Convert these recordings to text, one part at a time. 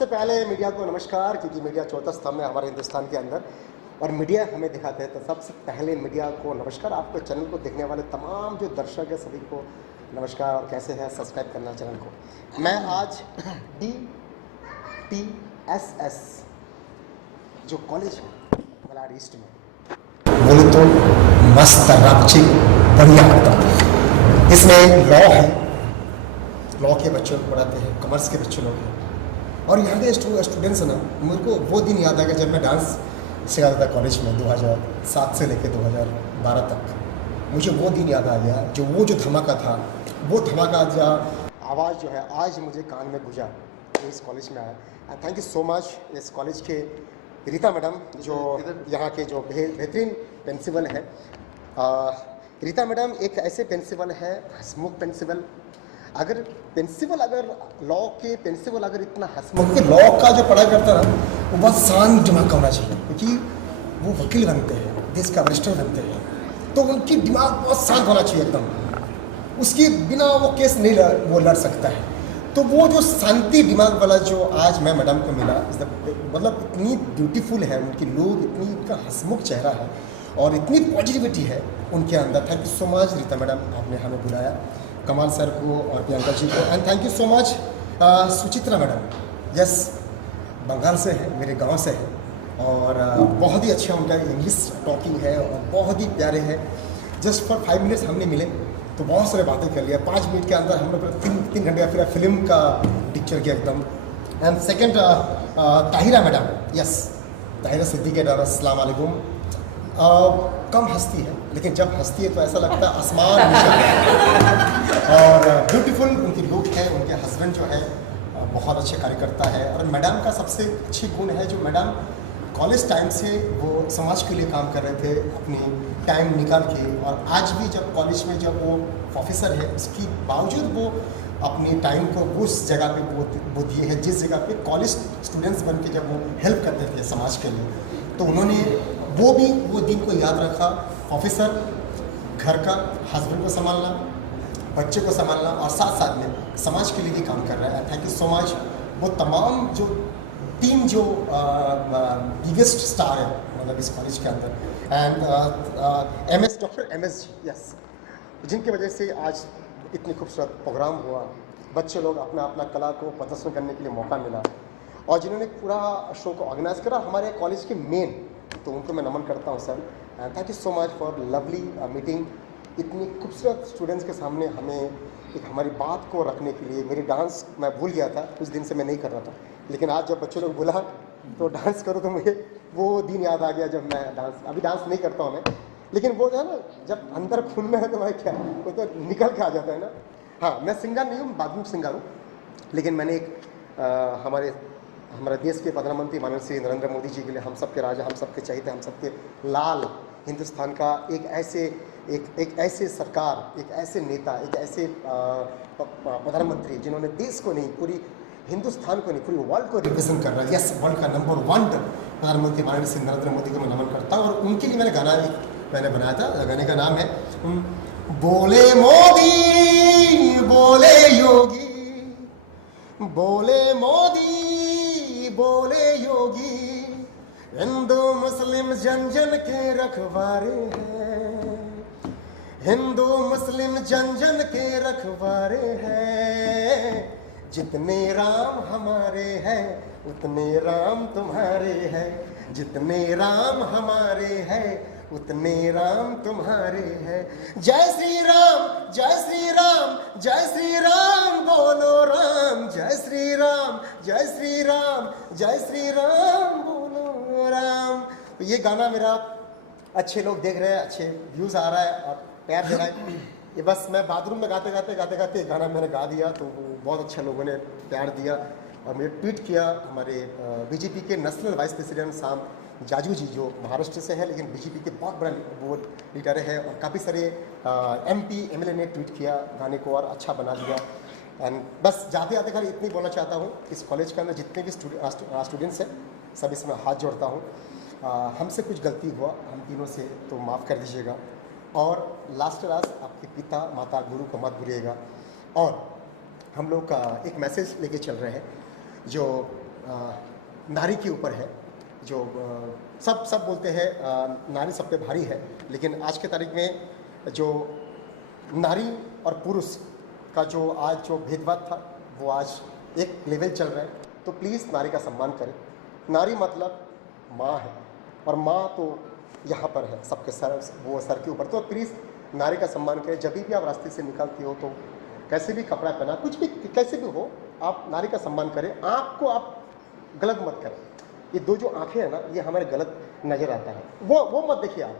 सबसे पहले मीडिया को नमस्कार, क्योंकि मीडिया चौथा स्तंभ है हमारे हिंदुस्तान के अंदर और मीडिया हमें दिखाते हैं। तो सबसे पहले मीडिया को नमस्कार। आपको चैनल को देखने वाले तमाम जो दर्शक है सभी को नमस्कार और कैसे है सब्सक्राइब करना चैनल को। मैं आज DTSS जो कॉलेज है मलाड ईस्ट में बोले तो मस्त रापची बढ़िया होता है। इसमें लॉ है, लॉ के बच्चों को पढ़ाते हैं, कॉमर्स के बच्चे लोग हैं और यहाँ के स्टूडेंट्स हैं ना। मेरे को वो दिन याद आ गया जब मैं डांस सिखाता था कॉलेज में 2007 से लेकर 2012 तक। मुझे वो दिन याद आ गया जो धमाका था, वो धमाका जो आवाज़ जो है आज मुझे कान में गुजा इस कॉलेज में आया। थैंक यू सो मच इस कॉलेज के रीता मैडम जो यहाँ के जो बेहतरीन प्रिंसिपल है। रीता मैडम एक ऐसे प्रिंसिपल है, हंसमुख प्रिंसिपल। अगर लॉ के प्रिंसिपल अगर इतना हंसमुख लॉ का जो पढ़ाई करता ना वो बहुत शांत दिमाग का होना चाहिए, क्योंकि वो वकील बनते हैं, देश का वरिष्ठ बनते हैं, तो उनकी दिमाग बहुत शांत होना चाहिए एकदम। उसके बिना वो केस नहीं वो लड़ सकता है। तो वो जो शांति दिमाग वाला जो आज मैं मैडम को मिला, मतलब इतनी ब्यूटीफुल है उनकी लोग, इतनी उनका हंसमुख चेहरा है और इतनी पॉजिटिविटी है उनके अंदर। Thank you so much Rita madam, आपने हमें बुलाया, कमाल सर को और प्रियंका जी को। And thank you so much Suchitra madam. Yes, Bengal से है, मेरे गांव से है और बहुत ही अच्छा उनका इंग्लिश टॉकिंग है और बहुत ही प्यारे है। जस्ट फॉर 5 मिनट्स हमने मिले तो बहुत सारे बातें कर लिया। 5 मिनट के अंदर हम लोग 3 घंटे फिर फिल्म का पिक्चर किया एकदम। And second Tahira madam, yes Tahira Siddiqui madam, अस्सलाम वालेकुम। कम हंसती है लेकिन जब हंसती है तो ऐसा लगता है आसमान नीचे। और ब्यूटीफुल उनकी लुक है, उनके हस्बैंड जो है बहुत अच्छे कार्यकर्ता है। और मैडम का सबसे अच्छी गुण है जो मैडम कॉलेज टाइम से वो समाज के लिए काम कर रहे थे अपनी टाइम निकाल के, और आज भी जब कॉलेज में जब वो प्रोफेसर है उसके बावजूद वो अपनी टाइम को उस जगह पे वो दिए है जिस जगह पे कॉलेज स्टूडेंट्स बन के जब वो हेल्प करते थे समाज के लिए। तो उन्होंने वो दिन को याद रखा। प्रोफेसर, घर का, हस्बैंड को संभालना, बच्चे को संभालना और साथ साथ में समाज के लिए भी काम कर रहा है। Thank you so much. वो तमाम जो टीम जो बिगेस्ट स्टार है मतलब इस कॉलेज के अंदर। And doctor MS ji, yes, जिनकी वजह से आज इतनी खूबसूरत प्रोग्राम हुआ, बच्चे लोग अपना कला को प्रदर्शन करने के लिए मौका मिला और जिन्होंने पूरा शो को ऑर्गेनाइज करा हमारे कॉलेज के मेन, तो उनको मैं नमन करता हूँ sir. And thank you so much for lovely meeting. इतनी खूबसूरत स्टूडेंट्स के सामने हमें एक हमारी बात को रखने के लिए। मेरी डांस मैं भूल गया था, कुछ दिन से मैं नहीं कर रहा था, लेकिन आज जब बच्चों लोग बोला तो डांस करो तो मुझे वो दिन याद आ गया जब मैं अभी डांस नहीं करता हूँ मैं, लेकिन वो है ना जब अंदर खून में है तो मैं क्या वो तो निकल के आ जाता है ना। हाँ, मैं सिंगर नहीं हूँ, बाथरूम सिंगर हूँ, लेकिन मैंने एक हमारे देश के प्रधानमंत्री माननीय श्री नरेंद्र मोदी जी के लिए, हम सबके राजा, हम सबके चहेते, हम सबके लाल हिंदुस्तान का एक ऐसे सरकार, एक ऐसे नेता, एक ऐसे प्रधानमंत्री जिन्होंने देश को नहीं पूरी हिंदुस्तान को नहीं पूरी वर्ल्ड को रिप्रेजेंट कर रहा है। यस, वर्ल्ड का नंबर 1 प्रधानमंत्री माननीय श्री नरेंद्र मोदी को मैं नमन करता हूँ। और उनके लिए मैंने गाना मैंने बनाया था। गाने का नाम है बोले मोदी बोले योगी, बोले मोदी बोले योगी, हिंदू मुस्लिम जन जन के रखवारे हैं, हिंदू मुस्लिम जन जन के रखवारे हैं, जितने राम हमारे हैं उतने राम तुम्हारे हैं, जितने राम हमारे हैं उतने राम तुम्हारे हैं। जय श्री राम जय श्री राम जय श्री राम बोलो राम, जय श्री राम जय श्री राम जय श्री राम बोलो राम। तो ये गाना मेरा अच्छे लोग देख रहे हैं, अच्छे व्यूज़ आ रहा है और प्यार दे रहा है। ये बस मैं बाथरूम में गाते गाते गाना मैंने गा दिया तो बहुत अच्छा लोगों ने प्यार दिया और मुझे ट्वीट किया। हमारे BJP के नेशनल वाइस प्रेसिडेंट शाम जाजू जी जो महाराष्ट्र से है लेकिन BJP के बहुत बड़ा वो लीडर है, और काफ़ी सारे MP MLA ने ट्वीट किया गाने को और अच्छा बना दिया। एंड बस जाते जाते खाली इतनी बोलना चाहता हूँ, इस कॉलेज के अंदर जितने भी स्टूडेंट्स हैं सब इसमें हाथ जोड़ता हूँ। हमसे कुछ गलती हुआ हम तीनों से तो माफ़ कर दीजिएगा, और लास्ट आपके पिता माता गुरु को मत भूलिएगा। और हम लोग का एक मैसेज लेके चल रहे हैं जो नारी के ऊपर है। जो सब बोलते हैं नारी सब पे भारी है, लेकिन आज के तारीख में जो नारी और पुरुष का जो आज जो भेदभाव था वो आज एक लेवल चल रहा है। तो प्लीज़ नारी का सम्मान करें। नारी मतलब माँ है, और माँ तो यहाँ पर है सबके सर, वो सर के ऊपर। तो प्लीज़ नारी का सम्मान करें। जब भी आप रास्ते से निकलती हो तो कैसे भी कपड़ा पहना, कुछ भी कैसे भी हो, आप नारी का सम्मान करें। आपको आप गलत मत करें। ये दो जो आंखें हैं ना, ये हमारे गलत नज़र आता है, वो मत देखिए। आप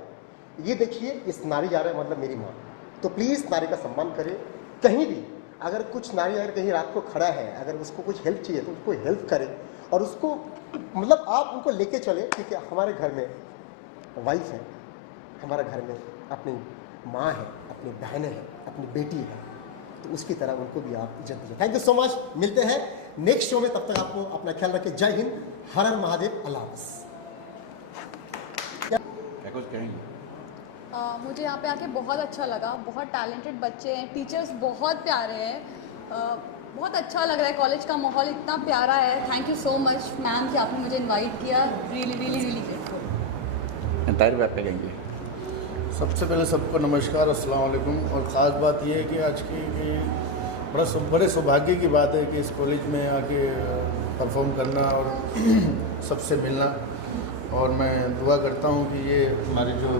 ये देखिए, इस नारी जा रहा है मतलब मेरी माँ। तो प्लीज़ नारी का सम्मान करें। कहीं भी अगर कुछ नारी अगर कहीं रात को खड़ा है, अगर उसको कुछ हेल्प चाहिए तो उसको हेल्प करें, और उसको मतलब आप उनको लेके चले। ठीक है, हमारे घर में वाइफ है, हमारे घर में अपनी माँ है, अपनी बहनें हैं, अपनी बेटी है, तो उसकी तरह उनको भी आप इज्जत दीजिए। Thank you so much. मिलते हैं नेक्स्ट शो में, तब तक आपको अपना ख्याल रखें। जय हिंद, हर हर महादेव, अल्लाह हाफ़िज़। कुछ कहेंगे? मुझे यहाँ पे आके बहुत अच्छा लगा। बहुत टैलेंटेड बच्चे हैं, टीचर्स बहुत प्यारे हैं, बहुत अच्छा लग रहा है। कॉलेज का माहौल इतना प्यारा है। Thank you so much ma'am कि आपने मुझे इनवाइट किया। Really really really grateful. Tahir बात कहेंगे? सबसे पहले सबको नमस्कार, अस्सलाम वालेकुम। और ख़ास बात यह है कि आज की बड़े सौभाग्य की बात है कि इस कॉलेज में आके परफॉर्म करना और सबसे मिलना। और मैं दुआ करता हूँ कि ये हमारे जो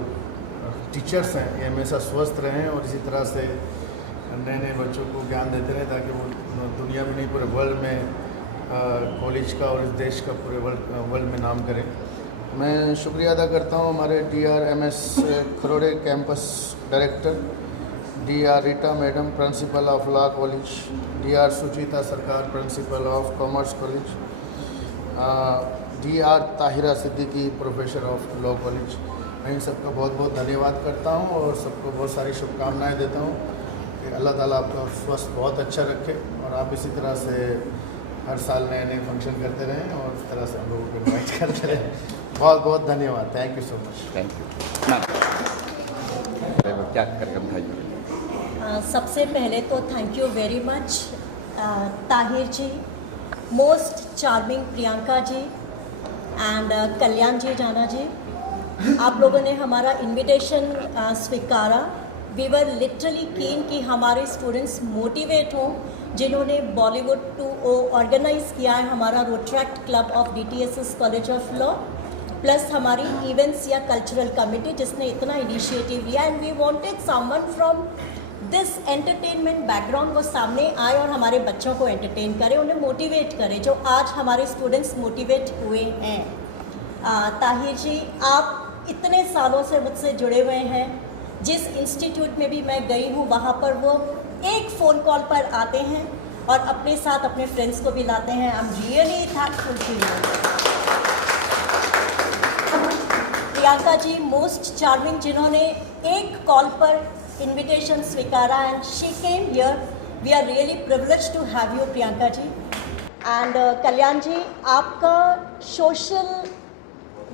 टीचर्स हैं ये हमेशा स्वस्थ रहें और इसी तरह से नए नए बच्चों को ज्ञान देते रहें, ताकि वो दुनिया में नहीं पूरे वर्ल्ड में कॉलेज का और इस देश का पूरे वर्ल्ड में नाम करें। मैं शुक्रिया अदा करता हूँ हमारे DRMS Kharode campus director, DR Rita madam principal of law college, DR Suchita Sarkar principal of commerce college, DR Tahira Siddiqui professor of law college. मैं इन सबका बहुत बहुत धन्यवाद करता हूँ और सबको बहुत सारी शुभकामनाएं देता हूँ कि अल्लाह ताला आपका स्वास्थ्य बहुत अच्छा रखे और आप इसी तरह से हर साल नए नए फंक्शन करते रहें और इस तरह से हम लोगों को इन्वाइट करते रहें। बहुत बहुत धन्यवाद। Thank you so much. Thank you. क्या कार्यक्रम था? सबसे पहले तो thank you very much Tahir ji, most charming Priyanka ji and Kalyan ji जाना जी। आप लोगों ने हमारा इनविटेशन स्वीकारा। वी वर लिटरली कीन कि हमारे स्टूडेंट्स मोटिवेट हों, जिन्होंने बॉलीवुड 2O ऑर्गेनाइज़ किया है, हमारा Rotaract club of DTSS college of law, plus हमारी इवेंट्स या कल्चरल कमेटी जिसने इतना इनिशिएटिव लिया। And we wanted someone from this entertainment background, वो सामने आए और हमारे बच्चों को एंटरटेन करे, उन्हें मोटिवेट करे, जो आज हमारे स्टूडेंट्स मोटिवेट हुए हैं। ताहिर जी, आप इतने सालों से मुझसे जुड़े हुए हैं। जिस इंस्टीट्यूट में भी मैं गई हूँ वहाँ पर वो एक फ़ोन कॉल पर आते हैं और अपने साथ अपने फ्रेंड्स को भी लाते हैं। I am really thankful to you. Priyanka ji most charming, जिन्होंने एक कॉल पर इनविटेशन स्वीकारा and she came here. We are really privileged to have you Priyanka ji. And Kalyan ji, आपका सोशल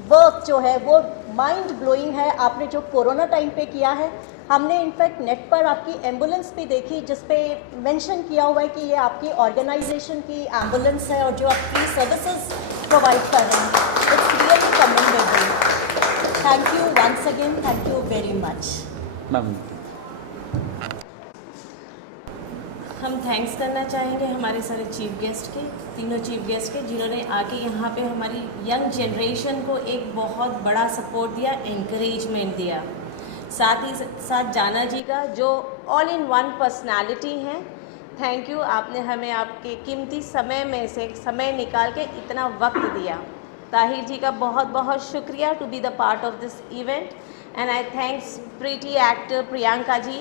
वर्क जो है वो माइंड ब्लोइंग है। आपने जो कोरोना टाइम पे किया है, हमने इनफैक्ट नेट पर आपकी एम्बुलेंस भी देखी जिस पे मेंशन किया हुआ है कि ये आपकी ऑर्गेनाइजेशन की एम्बुलेंस है और जो आप फ्री सर्विसेज प्रोवाइड कर रहे हैं। It's really commendable. Thank you once again, thank you very much ma'am. हम थैंक्स करना चाहेंगे हमारे सारे चीफ गेस्ट के, तीनों चीफ गेस्ट के, जिन्होंने आके यहाँ पे हमारी यंग जनरेशन को एक बहुत बड़ा सपोर्ट दिया, एनकरेजमेंट दिया। साथ ही साथ जाना जी का जो ऑल इन वन पर्सनालिटी हैं। थैंक यू, आपने हमें आपके कीमती समय में से समय निकाल के इतना वक्त दिया। ताहिर जी का बहुत बहुत शुक्रिया to be the part of this event and I thanks pretty actor Priyanka ji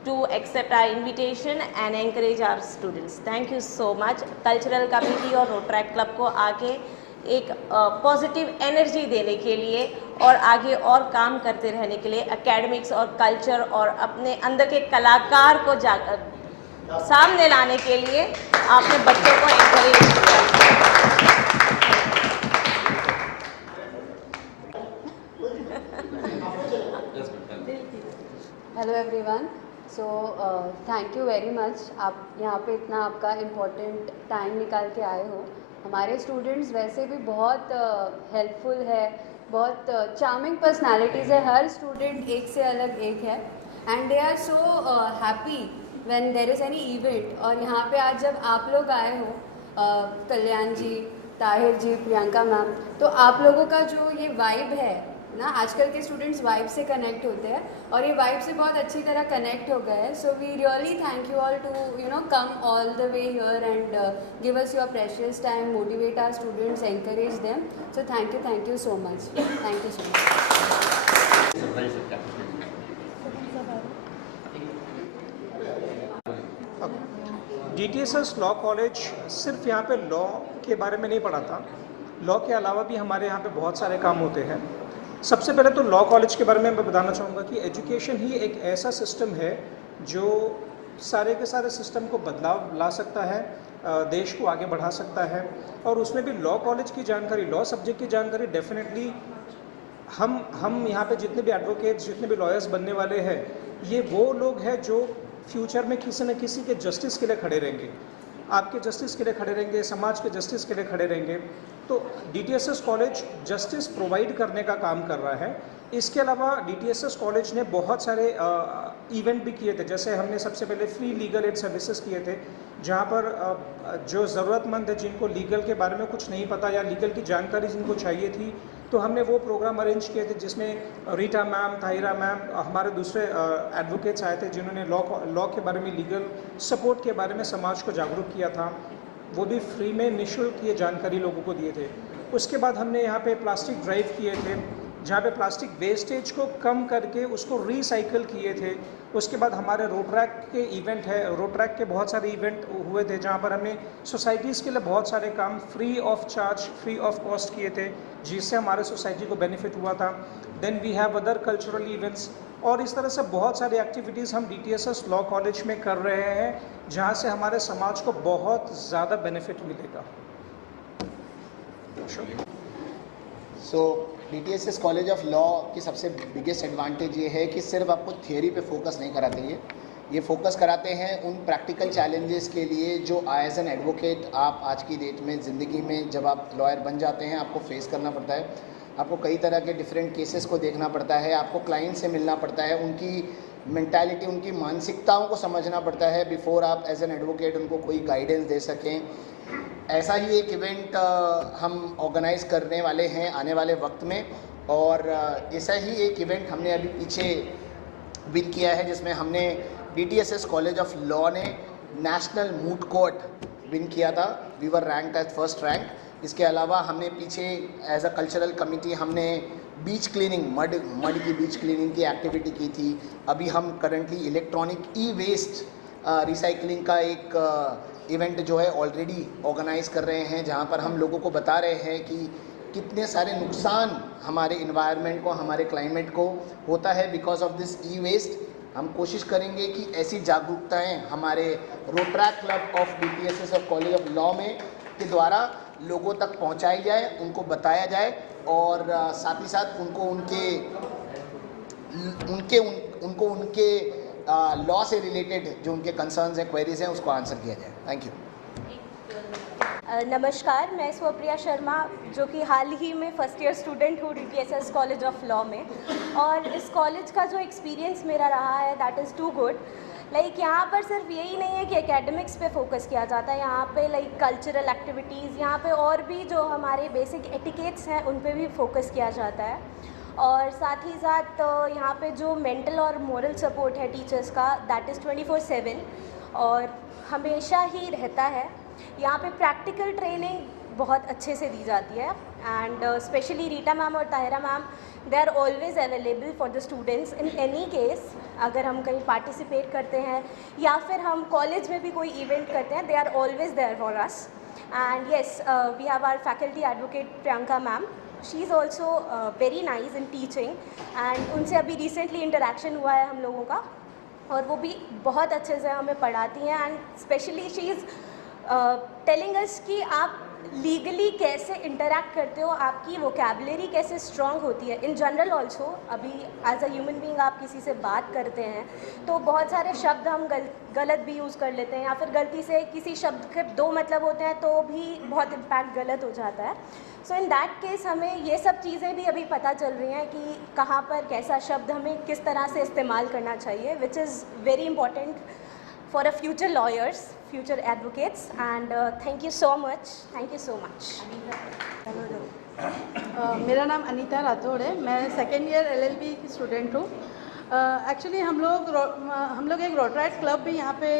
to accept our invitation and encourage our students. Thank you so much. Cultural committee और रोट्रैक्ट क्लब को आगे एक पॉजिटिव एनर्जी देने के लिए और आगे और काम करते रहने के लिए, एकेडमिक्स और कल्चर और अपने अंदर के कलाकार को सामने लाने के लिए आपने बच्चों को एनकरेज किया। Hello everyone. So thank you very much, आप यहाँ पे इतना आपका इम्पोर्टेंट टाइम निकाल के आए हो हमारे स्टूडेंट्स वैसे भी बहुत हेल्पफुल है, बहुत चार्मिंग पर्सनालिटीज़ है, हर स्टूडेंट एक से अलग एक है and they are so happy when there is any event. और यहाँ पे आज जब आप लोग आए हो, कल्याण जी, ताहिर जी, प्रियंका मैम, तो आप लोगों का जो ये वाइब है ना, आजकल के स्टूडेंट्स वाइब से कनेक्ट होते हैं और ये वाइब से बहुत अच्छी तरह कनेक्ट हो गए हैं। So we really thank you all to come all the way here and give us your precious time, motivate our students, encourage them. So thank you so much, thank you so much. DTSS law college सिर्फ यहाँ पे law के बारे में नहीं पढ़ाता, law के अलावा भी हमारे यहाँ पे बहुत सारे काम होते हैं। सबसे पहले तो लॉ कॉलेज के बारे में मैं बताना चाहूँगा कि एजुकेशन ही एक ऐसा सिस्टम है जो सारे के सारे सिस्टम को बदलाव ला सकता है, देश को आगे बढ़ा सकता है। और उसमें भी लॉ कॉलेज की जानकारी, लॉ सब्जेक्ट की जानकारी डेफिनेटली हम यहाँ पे जितने भी एडवोकेट्स, जितने भी लॉयर्स बनने वाले हैं, ये वो लोग हैं जो फ्यूचर में किसी न किसी के जस्टिस के लिए खड़े रहेंगे, आपके जस्टिस के लिए खड़े रहेंगे, समाज के जस्टिस के लिए खड़े रहेंगे। तो DTSS कॉलेज जस्टिस प्रोवाइड करने का काम कर रहा है। इसके अलावा DTSS कॉलेज ने बहुत सारे इवेंट भी किए थे, जैसे हमने सबसे पहले फ्री लीगल एड सर्विसेज किए थे, जहाँ पर जो ज़रूरतमंद है, जिनको लीगल के बारे में कुछ नहीं पता या लीगल की जानकारी जिनको चाहिए थी, तो हमने वो प्रोग्राम अरेंज किए थे जिसमें रीटा मैम, ताहिरा मैम, हमारे दूसरे एडवोकेट्स आए थे जिन्होंने लॉ के बारे में, लीगल सपोर्ट के बारे में समाज को जागरूक किया था। वो भी फ्री में निःशुल्क ये जानकारी लोगों को दिए थे। उसके बाद हमने यहाँ पे प्लास्टिक ड्राइव किए थे, जहाँ पे प्लास्टिक वेस्टेज को कम करके उसको रिसाइकिल किए थे। उसके बाद हमारे रोट्रैक के इवेंट है, रोट्रैक के बहुत सारे इवेंट हुए थे जहाँ पर हमने सोसाइटीज़ के लिए बहुत सारे काम free of charge, free of cost किए थे, जिससे हमारे सोसाइटी को बेनिफिट हुआ था। Then we have other cultural events, और इस तरह से बहुत सारी एक्टिविटीज़ हम DTSS लॉ कॉलेज में कर रहे हैं, जहाँ से हमारे समाज को बहुत ज़्यादा बेनिफिट मिलेगा। सो DTSS कॉलेज ऑफ लॉ की सबसे बिगेस्ट एडवांटेज ये है कि सिर्फ आपको थियोरी पे फोकस नहीं कराते, ये फोकस कराते हैं उन प्रैक्टिकल चैलेंजेस के लिए जो एज एन एडवोकेट आप आज की डेट में ज़िंदगी में जब आप लॉयर बन जाते हैं आपको फेस करना पड़ता है। आपको कई तरह के डिफरेंट केसेस को देखना पड़ता है, आपको क्लाइंट से मिलना पड़ता है, उनकी मेंटालिटी, उनकी मानसिकताओं को समझना पड़ता है बिफोर आप एज एन एडवोकेट उनको कोई गाइडेंस दे सकें। ऐसा ही एक इवेंट हम ऑर्गेनाइज़ करने वाले हैं आने वाले वक्त में, और ऐसा ही एक इवेंट हमने अभी पीछे विन किया है जिसमें हमने DTSS कॉलेज ऑफ लॉ ने नेशनल मूट कोर्ट विन किया था। We were ranked as first rank. इसके अलावा हमने पीछे एज अ कल्चरल कमिटी हमने बीच क्लीनिंग, मड की बीच क्लीनिंग की एक्टिविटी की थी। अभी हम करंटली इलेक्ट्रॉनिक ई-वेस्ट रिसाइकलिंग का एक इवेंट जो है ऑलरेडी ऑर्गेनाइज़ कर रहे हैं, जहां पर हम लोगों को बता रहे हैं कि कितने सारे नुकसान हमारे इन्वायरमेंट को, हमारे क्लाइमेट को होता है बिकॉज ऑफ दिस ई-वेस्ट। हम कोशिश करेंगे कि ऐसी जागरूकताएं हमारे Rotaract club of DTSS of college of law में के द्वारा लोगों तक पहुंचाई जाए, उनको बताया जाए, और साथ ही साथ उनके लॉ से रिलेटेड जो उनके कंसर्न्स हैं, क्वेरीज हैं, उसको आंसर किया जाए। Thank you. नमस्कार, मैं स्वप्रिया शर्मा, जो कि हाल ही में फर्स्ट ईयर स्टूडेंट हूँ DTSS कॉलेज ऑफ लॉ में, और इस कॉलेज का जो एक्सपीरियंस मेरा रहा है that is too good. Like यहाँ पर सिर्फ यही नहीं है कि एकेडमिक्स पे फोकस किया जाता है, यहाँ पे लाइक कल्चरल एक्टिविटीज़, यहाँ पे और भी जो हमारे बेसिक एटिकेट्स हैं उन पे भी फोकस किया जाता है। और साथ ही साथ यहाँ पे जो मेंटल और मोरल सपोर्ट है टीचर्स का दैट इज़ 24/7 और हमेशा ही रहता है। यहाँ पे प्रैक्टिकल ट्रेनिंग बहुत अच्छे से दी जाती है, एंड स्पेशली रीटा मैम और Tahira ma'am, they are always available for the students in any case. अगर हम कहीं पार्टिसिपेट करते हैं या फिर हम कॉलेज में भी कोई इवेंट करते हैं, they are always there for us. And yes, we have our faculty advocate Priyanka ma'am, she is also very nice in teaching, and उनसे अभी रिसेंटली इंटरेक्शन हुआ है हम लोगों का, और वो भी बहुत अच्छे से हमें पढ़ाती हैं। And specially she is telling us कि आप लीगली कैसे इंटरैक्ट करते हो, आपकी वोकेबलरी कैसे स्ट्रॉन्ग होती है इन जनरल ऑल्सो। अभी एज अ ह्यूमन बीइंग आप किसी से बात करते हैं तो बहुत सारे शब्द हम गलत भी यूज़ कर लेते हैं, या फिर गलती से किसी शब्द के 2 मतलब होते हैं तो भी बहुत इम्पैक्ट गलत हो जाता है। सो इन दैट केस हमें ये सब चीज़ें भी अभी पता चल रही हैं कि कहाँ पर कैसा शब्द हमें किस तरह से इस्तेमाल करना चाहिए, which is very important for a future lawyers, future advocates, and thank you so much. Thank you so much. मेरा नाम अनीता राठौड़ है, मैं सेकेंड ईयर LLB की स्टूडेंट हूँ। एक्चुअली हम लोग एक रोटराइट क्लब भी यहाँ पे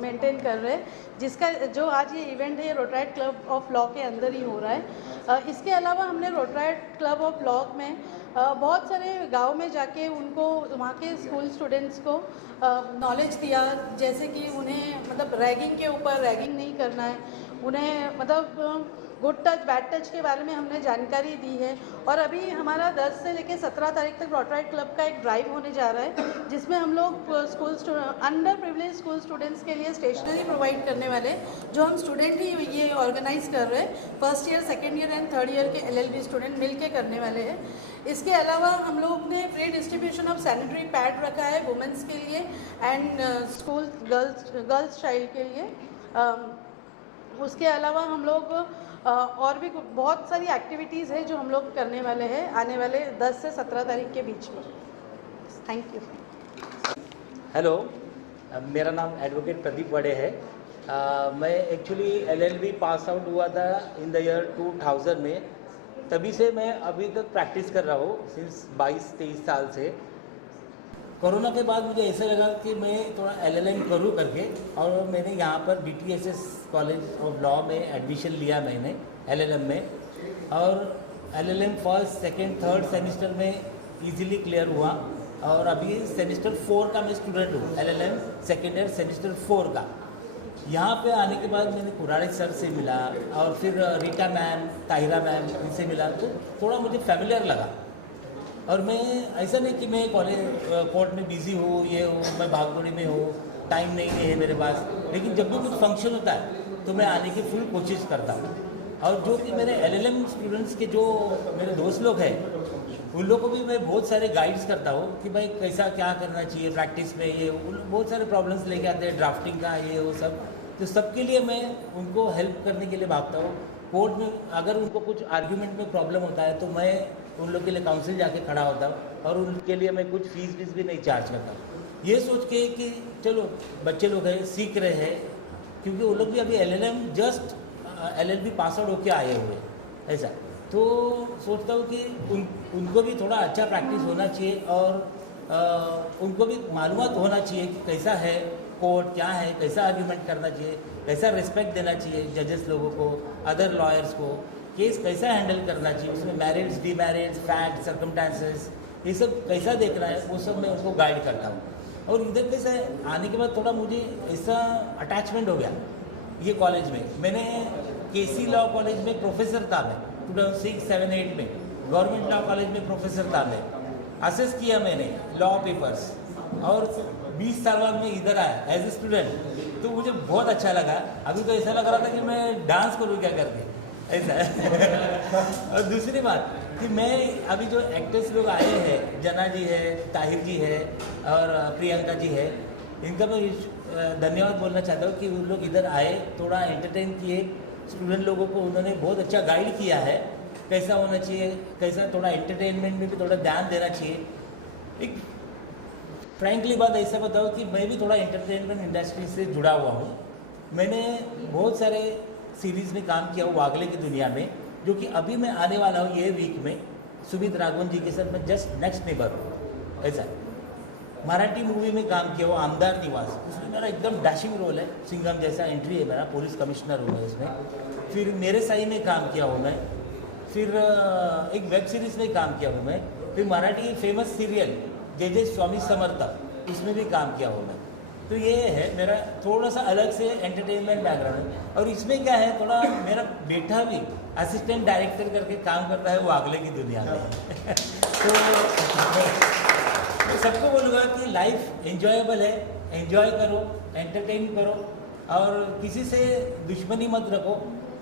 मेंटेन कर रहे हैं, जिसका जो आज ये इवेंट है ये रोटराइट क्लब ऑफ लॉ के अंदर ही हो रहा है। इसके अलावा हमने रोटराइट क्लब ऑफ लॉ में बहुत सारे गांव में जाके उनको वहाँ के स्कूल स्टूडेंट्स को नॉलेज दिया, जैसे कि उन्हें मतलब रैगिंग के ऊपर रैगिंग नहीं करना है, उन्हें मतलब गुड टच बैड टच के बारे में हमने जानकारी दी है। और अभी हमारा 10 से लेकर 17 तारीख तक रोटराइट क्लब का एक ड्राइव होने जा रहा है, जिसमें हम लोग अंडर प्रिविलेज स्कूल स्टूडेंट्स के लिए स्टेशनरी प्रोवाइड करने वाले, जो हम स्टूडेंट ही ये ऑर्गेनाइज कर रहे हैं। First year, second year and third year के LLB स्टूडेंट मिल के करने वाले हैं। इसके अलावा हम लोग ने free distribution of sanitary pad रखा है वुमेंस के लिए एंड स्कूल गर्ल्स चाइल्ड के लिए। उसके अलावा हम लोग और भी बहुत सारी एक्टिविटीज़ है जो हम लोग करने वाले हैं आने वाले 10 से 17 तारीख के बीच में। Thank you. हेलो, मेरा नाम एडवोकेट प्रदीप वड़े है। मैं एक्चुअली LLB पास आउट हुआ था इन द ईयर 2000 में, तभी से मैं अभी तक प्रैक्टिस कर रहा हूँ सिंस 22-23 साल से। कोरोना के बाद मुझे ऐसा लगा कि मैं थोड़ा LLM करूँ करके, और मैंने यहाँ पर BTSS कॉलेज ऑफ लॉ में एडमिशन लिया मैंने LLM में, और LLM first, second, third semester में इजीली क्लियर हुआ, और अभी सेमेस्टर 4 का मैं स्टूडेंट हूँ, LLM सेकेंड ईयर सेमेस्टर 4 का। यहाँ पे आने के बाद मैंने कुरारी सर से मिला, और फिर रीटा मैम, ताहिरा मैम, इनसे मिला, तो थोड़ा मुझे फैमिलियर लगा। और मैं ऐसा नहीं कि मैं कॉलेज कोर्ट में बिज़ी हूँ, ये हूँ, मैं भागदौड़ी में हूँ, टाइम नहीं है मेरे पास, लेकिन जब भी कुछ फंक्शन होता है तो मैं आने की फुल कोशिश करता हूँ। और जो कि मेरे LLM स्टूडेंट्स के जो मेरे दोस्त लोग हैं, उन लोगों को भी मैं बहुत सारे गाइड्स करता हूँ कि भाई कैसा क्या करना चाहिए प्रैक्टिस में। ये बहुत सारे प्रॉब्लम्स लेके आते हैं, ड्राफ्टिंग का ये वो सब, तो सबके लिए मैं उनको हेल्प करने के लिए भागता हूँ। कोर्ट में अगर उनको कुछ आर्ग्यूमेंट में प्रॉब्लम होता है तो मैं उन लोग के लिए काउंसिल जाके खड़ा होता हूँ, और उनके लिए मैं कुछ फीस भी नहीं चार्ज करता हूँ, ये सोच के कि चलो बच्चे लोग हैं, सीख रहे हैं, क्योंकि वो लोग भी अभी LLM just LLB pass out होके आए हुए ऐसा। तो सोचता हूँ कि उनको भी थोड़ा अच्छा प्रैक्टिस होना चाहिए, और उनको भी मालूमात होना चाहिए कि कैसा है कोर्ट, क्या है, कैसा आर्ग्यूमेंट करना चाहिए, कैसा रिस्पेक्ट देना चाहिए जजेस लोगों को, अदर लॉयर्स को, केस कैसा हैंडल करना चाहिए, उसमें मैरिज, डीमैरिज, फैक्ट, सर्कमस्टांसेस, ये सब कैसा देखना है, वो सब मैं उनको गाइड करता हूँ। और इधर कैसा है, आने के बाद थोड़ा मुझे ऐसा अटैचमेंट हो गया ये कॉलेज में। मैंने KC लॉ कॉलेज में प्रोफेसर था मैं 2006, 7, 8 में, गवर्नमेंट लॉ कॉलेज में प्रोफेसर था मैं, असेस किया मैंने लॉ पेपर्स, और 20 साल बाद मैं इधर आया एज ए स्टूडेंट, तो मुझे बहुत अच्छा लगा। अभी तो ऐसा लग रहा था कि मैं डांस करूँ क्या करके, ऐसा है। और दूसरी बात कि मैं अभी जो एक्टर्स लोग आए हैं, जना जी है, ताहिर जी है, और प्रियंका जी है, इनका मैं धन्यवाद बोलना चाहता हूँ कि उन लोग इधर आए, थोड़ा एंटरटेन किए, स्टूडेंट लोगों को उन्होंने बहुत अच्छा गाइड किया है, कैसा होना चाहिए, कैसा थोड़ा एंटरटेनमेंट में भी थोड़ा ध्यान देना चाहिए। एक फ्रैंकली बात ऐसा बताओ कि मैं भी थोड़ा एंटरटेनमेंट इंडस्ट्री से जुड़ा हुआ हूँ। मैंने बहुत सारे सीरीज़ में काम किया हूँ वागले की दुनिया में, जो कि अभी मैं आने वाला हूँ ये वीक में सुमित राघवन जी के साथ, मैं जस्ट नेक्स्ट नेबर हूँ ऐसा। मराठी मूवी में काम किया हुआ आमदार निवास, उसमें मेरा एकदम डैशिंग रोल है, सिंघम जैसा एंट्री है मेरा, पुलिस कमिश्नर हूँ मैं उसमें। फिर मेरे साई में काम किया हूँ मैं, फिर एक वेब सीरीज़ में काम किया हूँ मैं, फिर मराठी फेमस सीरियल जय स्वामी समर्थ, उसमें भी काम किया हूँ मैं। तो ये है मेरा थोड़ा सा अलग से एंटरटेनमेंट बैकग्राउंड। और इसमें क्या है, थोड़ा मेरा बेटा भी असिस्टेंट डायरेक्टर करके काम करता है वो वागले की दुनिया में। तो मैं सबको बोलूँगा कि लाइफ एंजॉयबल है, एंजॉय करो, एंटरटेन करो, और किसी से दुश्मनी मत रखो।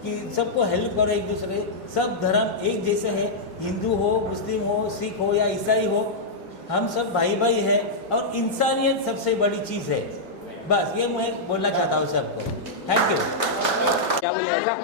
कि सबको हेल्प करो एक दूसरे, सब धर्म एक जैसे है, हिंदू हो, मुस्लिम हो, सिख हो या ईसाई हो, हम सब भाई भाई है और इंसानियत सबसे बड़ी चीज़ है। बस ये मैं बोलना चाहता हूँ सबको। Thank you. क्या बोलिएगा?